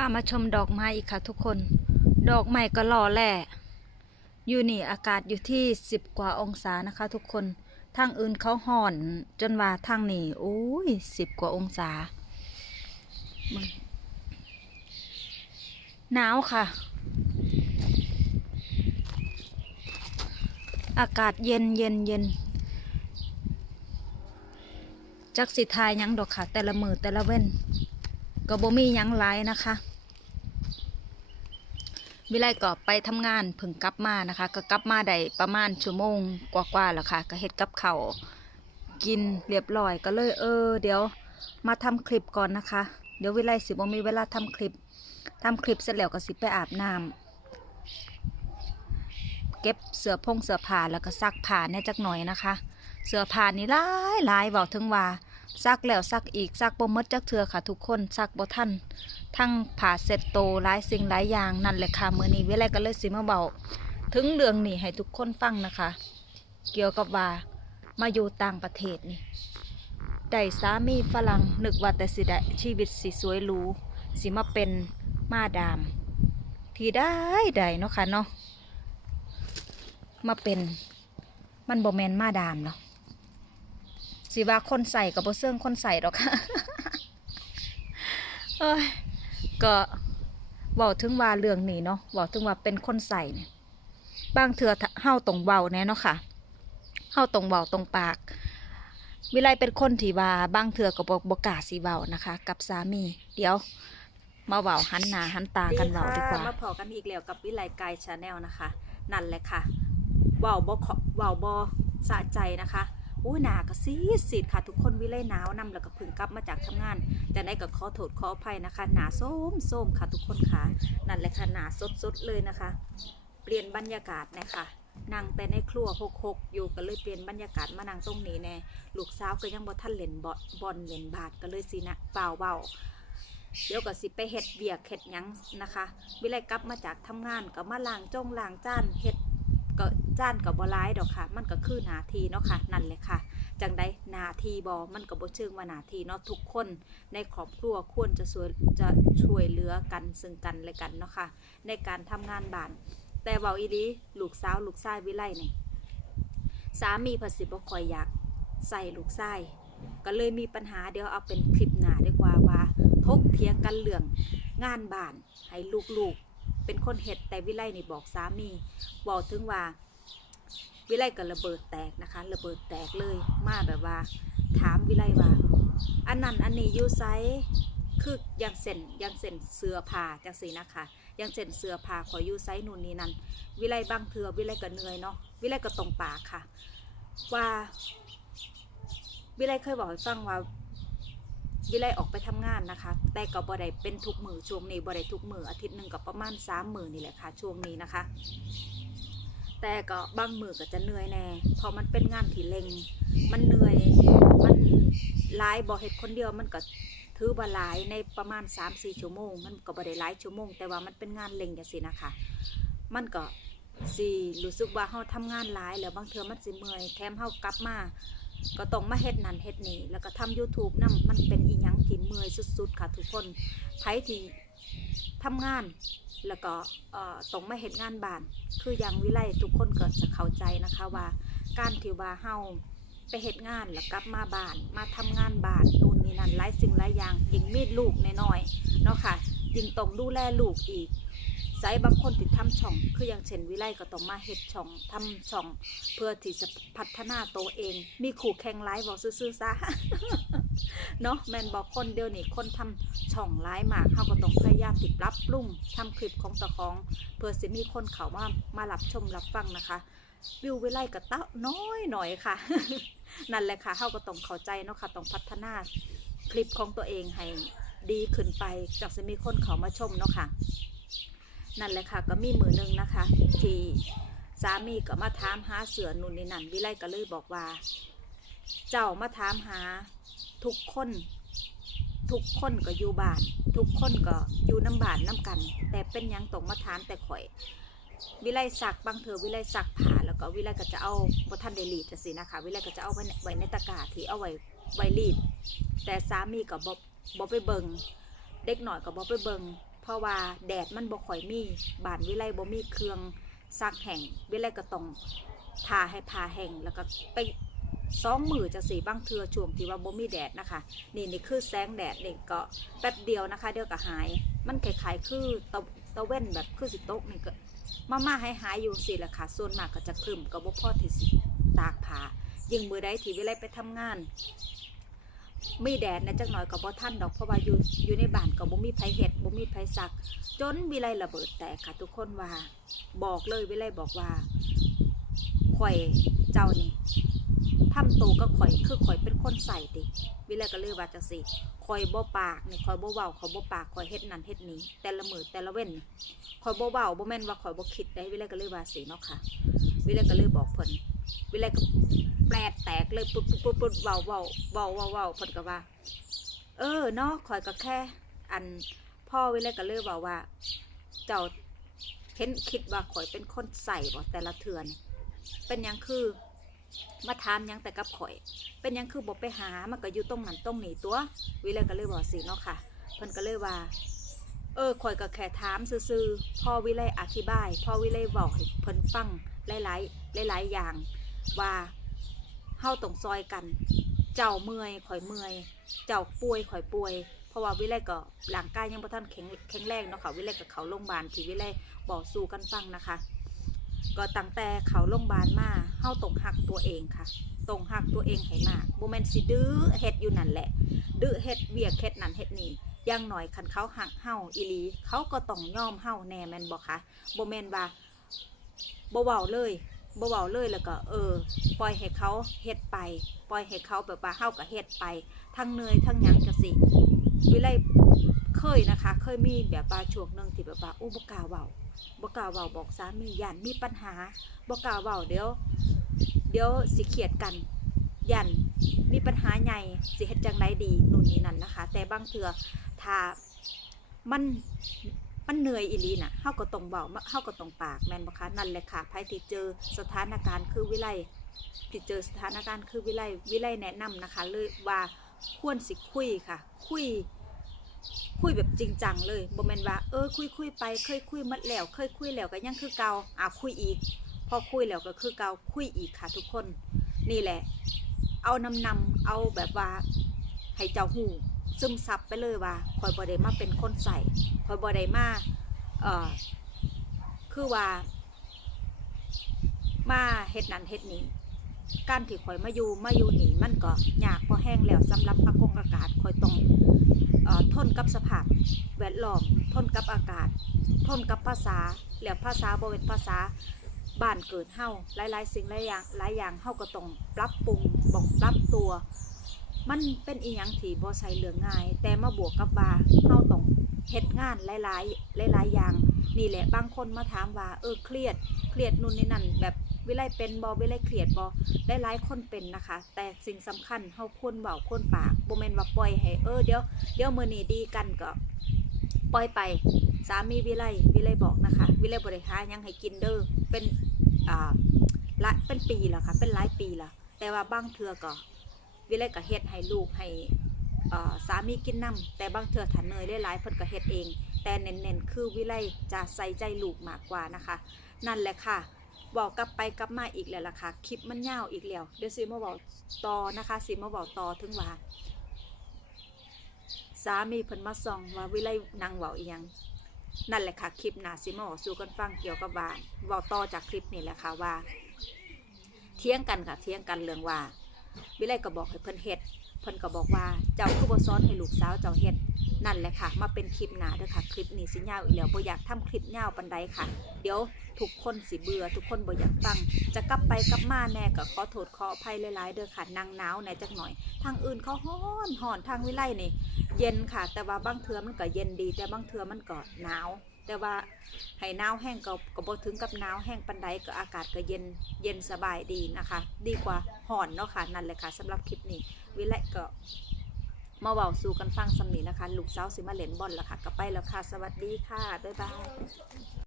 พามาชมดอกไม้อีกค่ะทุกคน ดอกไม้ก็หล่อแหล่อยู่นี่อากาศอยู่ที่สิบกว่าองศานะคะ ทุกคนทางอื่นเขาห่อน จนว่าทางนี่โอ้ยสิบกว่าองศา หนาวค่ะ อากาศเย็นเย็นเย็นจักสิทายยังดอกค่ะ แต่ละมือแต่ละเว้น ก็บ่มียังหลนะคะ วิไลก็ไปทำงานเพิ่งกลับมานะคะ ก็กลับมาได้ประมาณชั่วโมงกว่าๆแล้วค่ะ ก็เฮ็ดกับเขากินเรียบร้อยก็เลยเออ เดี๋ยวมาทำคลิปก่อนนะคะ เดี๋ยววิไลสิบ่มีเวลาทำคลิปทำคลิปเสร็จแล้วก็สิไปอาบน้ำเก็บเสื้อพงเสื้อผ้าแล้วก็ซักผ้าแหน่จักหน่อยนะคะ เสื้อผ้านี่หลายหลายเว้าถึงว่า ซักแล้วซักอีกซักบ่มดจักเทื่อค่ะทุกคนซักบ่ทันทั้งผ่าเสร็จโตหลายสิ่งหลายอย่างนั่นแหละค่ะมื้อนี้เวลาก็เลยสิมาเบาถึงเรื่องนี้ให้ทุกคนฟังนะคะ เกี่ยวกับว่ามาอยู่ต่างประเทศนี่ได้สามีฝรั่งนึกว่าแต่สิได้ชีวิตสิสวยหรูสิมาเป็นมาดาม ที่ได้ได้เนาะค่ะเนาะมาเป็นมันบ่แมนมาดามเนาะ สิว่าคนใส่กับบเสื่องคนใส่ดอกค่ะเอ้ยก็เว้าถึงว่าเรื่องนี้เนาะเว้าถึงว่าเป็นคนใส่เนี่ยบางเถื่อเฮาตรงเว้าแน่เนาะค่ะเฮาตรงเว้าตรงปาก วิไลเป็นคนที่ว่าบางเถื่อก็บ่บ่กาสิเว้านะคะ กับสามี เดี๋ยว มาเว้าหันหน้าหันตากันเว้าดีกว่ามาพอกันอีกแล้วกับวิไลไกชาแนลนะคะ นั่นแหละค่ะเว้าบ่ขอเว้าบ่สะใจนะคะ อู้หนาก็ซีดสีดค่ะ ทุกคนวิไลหนาวนำแล้วก็พึ่งกลับมาจากทำงานแต่ได้ก็ขอโทษขออภัยนะคะ หนาส้มส้มค่ะทุกคนค่ะ นั่นแหละค่ะหนาสดสดเลยนะคะ เปลี่ยนบรรยากาศนะคะนั่งแต่ในครัวหกหกๆอยู่ก็เลยเปลี่ยนบรรยากาศมานั่งตรงนี้แน่ลูกสาวก็ยังบ่ทันเล่นบอลบอลเล่นบาสก็เลยสินะเปล่าเบาเดี๋ยวก็สิไปเฮ็ดเวียกเฮ็ดยังนะคะ วิไลกลับมาจากทำงานก็มาล้างจ้องล้างจานเฮ็ด ก็จานก็บ่ร้ายดอกค่ะ มันก็คือนาทีเนาะค่ะนั่นแหละค่ะ จังได้นาทีบอมันก็บ่เชิงว่านาทีเนาะทุกคนในครอบครัวควรจะช่วยจะช่วยเหลือกันซึ่งกันและกันเนาะค่ะ ในการทำงานบ้าน แต่เว้าอีลีลูกสาวลูกชายวิไลนี่สามีเพนสิบ่คอยอยากใส่ลูกชายก็เลยมีปัญหาเดี๋ยวเอาเป็นคลิปหน้าดีกว่าว่าทกเถียงกันเรื่องงานบ้านให้ลูกๆ เป็นคนเฮ็ดแต่วิไลนี่บอกสามีบอกถึงว่า วิไลก็ระเบิดแตกนะคะระเบิดแตกเลยมาแบบว่า ถามวิไลว่า อันนั้นอันนี้ยูไซคือยังเส้นยังเส้นเสื้อผ้าจังสีนะคะยังเส้นเสื้อผ้าขอยูไซนู่นนี่นั่นวิไลบางเถือวิไลก็เหนื่อยเนาะวิไลก็ตรงปากค่ะ ว่าวิไลเคยบอกให้ฟังว่า วิไลออกไปทำงานนะคะ แต่ก็บ่ได้เป็นทุกมือช่วงนี้บ่ได้ทุกมืออาทิตย์หนึ่งก็ประมาณสามมือนี่แหละค่ะช่วงนี้นะคะ แต่ก็บางมือก็จะเหนื่อยแน่พราะมันเป็นงานที่เล็ง มันเหนื่อยมันหลายบ่เฮ็ดคนเดียวมันก็ถือว่าหลายในประมาณ3-4ชั่วโมง มันก็บ่ได้หลายชั่วโมง แต่ว่ามันเป็นงานเล็งจังซี่นะคะ มันก็สิรู้สึกว่าเฮาทำงานหลายแล้วบางเทื่อมันสิเมื่อยแถมเฮากลับมา ก็ต้องมาเฮ็ดนั่นเฮ็ดนี่แล้วก็ทำ YouTube นํมันเป็นอีหยังที่เมื่อยสุดๆ ค่ะทุกคนไผที่ทำงานแล้วก็เอ่อต้องมาเฮ็ดงานบ้าน คืออย่างวิไลทุกคนก็จะเข้าใจนะคะว่าการที่ว่าเฮาไปเฮ็ดงานแล้วกลับมาบ้าน มาทำงานบ้านนู่นนี่นั่นหลายสิ่งหลายอย่างยิงมีดลูกน้อยๆเนาะค่ะยิงต้องดูแลลูกอีก ไซบางคนที่ทำช่อง คืออย่างเช่นวิไลก็ต้องมาเฮ็ดช่องทำช่อง เพื่อที่จะพัฒนาตัวเอง มีขู่แข่งไลฟ์บอกซื่อๆซะเนาะแมนบอกคนเดียวนี่คนทำช่องไลฟ์มากเขาก็ต้องพยายามติดรับปรุงทำคลิปของตะของ เพื่อสิมีคนเขามามารับชมรับฟังนะคะวิววิไลกับเต้าน้อยหน่อยค่ะ นั่นแหละค่ะเขาก็ต้องเข้าใจเนาะค่ะต้องพัฒนาคลิปของตัวเองให้ดีขึ้นไปจากจะมีคนเขามาชมเนาะค่ะ นั่นแหละค่ะก็มีมือหนึ่งนะคะ ที่สามีก็มาถามหาเสือนุ่นนี่นั่นวิไลก็เลยบอกว่า เจ้ามาถามหาทุกคน ทุกคนก็อยู่บ้าน ทุกคนก็อยู่น้ำบานน้ำกัน แต่เป็นยังตรงมาถามแต่ข่อย วิไลสักบางเธอวิไลสักผ่าแล้วก็วิไลก็จะเอาบทันเดลีดจะสินะคะ วิไลก็จะเอาไว้ในไว้ในตะกาที่เอาไว้ไว้รีดแต่สามีก็บบบ่ไปเบิงเด็กหน่อยก็บ่ไปเบิง เพราะว่าแดดมันบ่ค่อยมีบ้านวิไลบ่มีเครื่องซักแห้งวิไลก็ต้องทาให้ผาแห้งแล้วก็ไปสองมือจะสีบางเทือช่วงที่ว่าบ่มีแดดนะคะ นี่นี่คือแสงแดดนี่ก็แป๊บเดียวนะคะ เดี๋ยวก็หาย มันคล้ายๆคือตะตะเว้นแบบคือสิโต๊กนี่ก็มาม่าให้หายอยู่สิแหละค่ะส่วนมากก็จะครึมก็บ่พอที่สิตากผ้ายิ่งมือใดที่วิไลไปทำงาน มีแดดนะจักหน่อยกับ่ท่านดอกเพราะว่าอยู่อยู่ในบ้านกับบ่มีไผเห็ดบ่มีไผสัก จนวิไลระเบิดแตกค่ะทุกคนว่า บอกเลยวิไลบอกว่าข่อยเจ้านี่ ทำตัวก็ข่อยคือข่อยเป็นคนใส่ติวิไลก็เลยว่าจังซี่ข่อยบ่ปากนี่ข่อยบ่เว้าข่อยบ่ปากข่อยเฮ็ดนั่นเฮ็ดนี้ แต่ละมือแต่ละเว้นข่อยบ่เว้าบ่แม่นว่าข่อยบ่คิดได้วิไลก็เลยว่าสิเนาะค่ะวิไลก็เลยบอกเพิ่นวิไลก็แปลแตกเลยปุ๊บปุ๊บปุ๊บปุ๊บเว้าเว้าเว้าเว้าเว้าเพิ่นก็ว่า เออเนาะข่อยก็แค่ อันพ่อวิไลก็เลยบอกว่า เจ้าเห็นคิดว่าข่อยเป็นคนใส่บ่แต่ละเทือนเป็นยังคือ มาถามยังแต่กับข่อย เป็นยังคือบอกไปหามันก็อยู่ตรงนั้นตรงนี้ตัว วิไลก็เลยบอกสิเนาะค่ะ เพิ่นก็เลยว่า เออข่อยก็แค่ถามซื่อๆพ่อวิไลอธิบายพ่อวิไลบอกให้เพิ่นฟังหลายๆหลายๆอย่าง ว่าเฮาต้องซอยกัน เจ้าเมื่อยข่อยเมื่อย เจ้าป่วยข่อยป่วยเพราะว่าวิไลก็ร่างกายยังบ่ทันแข็งแข็งแรงเนาะค่ะวิไลก็เขาโรงพยาบาลที่วิไลบอกสู่กันฟังนะคะ ก็ตั้งแต่เขาโรงพยาบาลมาเฮาต้องหักตัวเองค่ะต้องหักตัวเองให้มากบ่แม่นสิดื้อเฮ็ดอยู่นั่นแหละ ดื้อเฮ็ดเวียกเฮ็ดนั่นเฮ็ดนี่อย่างหน่อยคันเขาหักเฮาอีหลีเขาก็ต้องยอมเฮาแน่แม่นบ่คะบ่แม่นว่าบ่เว้าเลยบ่เว้าเลยแล้วก็เออ ปล่อยให้เขาเฮ็ดไป ปล่อยให้เขาแบบว่าเฮาก็เฮ็ดไป ทั้งเหนื่อยทั้งหยังจังสิวิไลเคยนะคะ เคยมีแบบว่าช่วงหนึงที่แบบว่าอู้บกาเว้า บ่กล้าเว้าบอกสามีย่านมีปัญหาบ่กล้าเว้าเดี๋ยว เดี๋ยวสิเคียดกันยันมีปัญหาใหญ่สิเฮ็ดจังไดดีนู่นนี่นั่นนะคะ แต่บางเทื่อถ้ามันมันเหนื่อยอีลีน่ะเฮาก็ต้องเว้าเฮาก็ต้องปากแมนบ่คะนั่นแหละค่ะไผที่เจอสถานการณ์คือวิไลที่เจอสถานการณ์คือวิไลวิไลแนะนำนะคะเลยว่าควรสิคุยค่ะ คุย คุยแบบจริงจังเลยบ่แมนว่าเออคุยคุยไปเคยคุยมัดแล้ว เคยคุยแล้วก็ยังคือเก่าอะคุยอีก พอคุยแล้วก็คือเก่าคุยอีกค่ะทุกคน นี่แหละ เอานำนำเอาแบบว่าให้เจ้าหูซึมซับไปเลยว่าคอยบอดมาเป็นคนใส่คอยบอดมาเอ่อคือว่า มาเฮ็ดนั้นเฮ็ดนี้การที่คอยมาอยู่มาอยู่นี่มันก็ยากพอแห้งแล้วสำหรับอากงอากาศคอยต้อง กับสภาพแวดล้อมทนกับอากาศ ทนกับภาษาแล้วภาษาบ่เป็นภาษาบ้านเกิดเฮาหลายๆ สิ่งหลายอย่างหลายอย่างเฮาก็ต้องปรับปรุงบอกปรับตัว มันเป็นอีหยังที่บ่ใช่เรื่องง่าย แต่มาบวกกับว่าเฮาต้องเฮ็ดงานหลายๆหลายๆอย่าง นี่แหละบางคนมาถามว่า เออเครียด เครียดนู่นนี่นั่นแบบ วิไลเป็นบ่วิไลเครียดบ่หลายคนเป็นนะคะ แต่สิ่งสำคัญเฮาควรเว้าควรปากโบ่แมนว่าปล่อยให้เออเดี๋ยวเดี๋ยวมือนีดีกันก็ปล่อยไปสามีวิไลวิไลบอกนะคะ วิไลบริหารยังให้กินเด้อเป็นอ่าละเป็นปีแล้วค่ะ เป็นหลายปีแล้วแต่ว่าบางเทือก็วิไลก็เฮ็ดให้ลูกให้สามีกินน้ำแต่บางเทือถ้าเนื่อยหลายเพิ่นก็เฮ็ดเอง แต่เน้นๆ คือวิไลจะใส่ใจลูกมากกว่านะคะ นั่นแหละค่ะ บอกกลับไปกลับมาอีกแล้วล่ะค่ะ คลิปมันยาวอีกแล้ว เดี๋ยวสิมาบอกต่อนะคะสิมาบอกต่อถึงว่า สามีเพิ่นมาส่องว่าวิไลนางเว้าอีหยังนั่นแหละค่ะ คลิปหนาซิมาบอกสู่กันฟังเกี่ยวกับว่าเว้าต่อจากคลิปนี้แหละค่ะว่า เที่ยงกันค่ะ เที่ยงกันเรื่องว่า วิไลก็บอกให้เพิ่นเฮ็ด เพิ่นก็บอกว่าเจ้าคือบ่สอนให้ลูกสาวเจ้าเฮ็ดนั่นแหละค่ะ มาเป็นคลิปหนาเด้อค่ะ คลิปนี้สิยาวอีกแล้วบ่อยากทำคลิปยาวปานใดค่ะ เดี๋ยวทุกคนสิเบื่อทุกคนบ่อยากฟัง จะกลับไปกลับมาแน่ก็ขอโทษขออภัยหลายๆเด้อค่ะนางหนาวแหน่จักหน่อย ทางอื่นเขาฮ้อนฮ้อนทางวิไลนี่ เย็นค่ะ แต่ว่าบางเทือมันก็เย็นดี แต่บางเทือมันก็หนาว แต่ว่าให้หนาวแห้งก็ก็บ่ถึงกับหนาวแห้งปันใดก็อากาศก็เย็นเย็นสบายดีนะคะ ดีกว่าห่อนเนาะค่ะนั่นแหละค่ะสำหรับคลิปนี้ วิไลก็มาเว้าสู่กันฟังสำนีนะคะ ลูกสาวสิมาเล่นบอลแล้วค่ะก็ไปแล้วค่ะ สวัสดีค่ะ บ๊ายบาย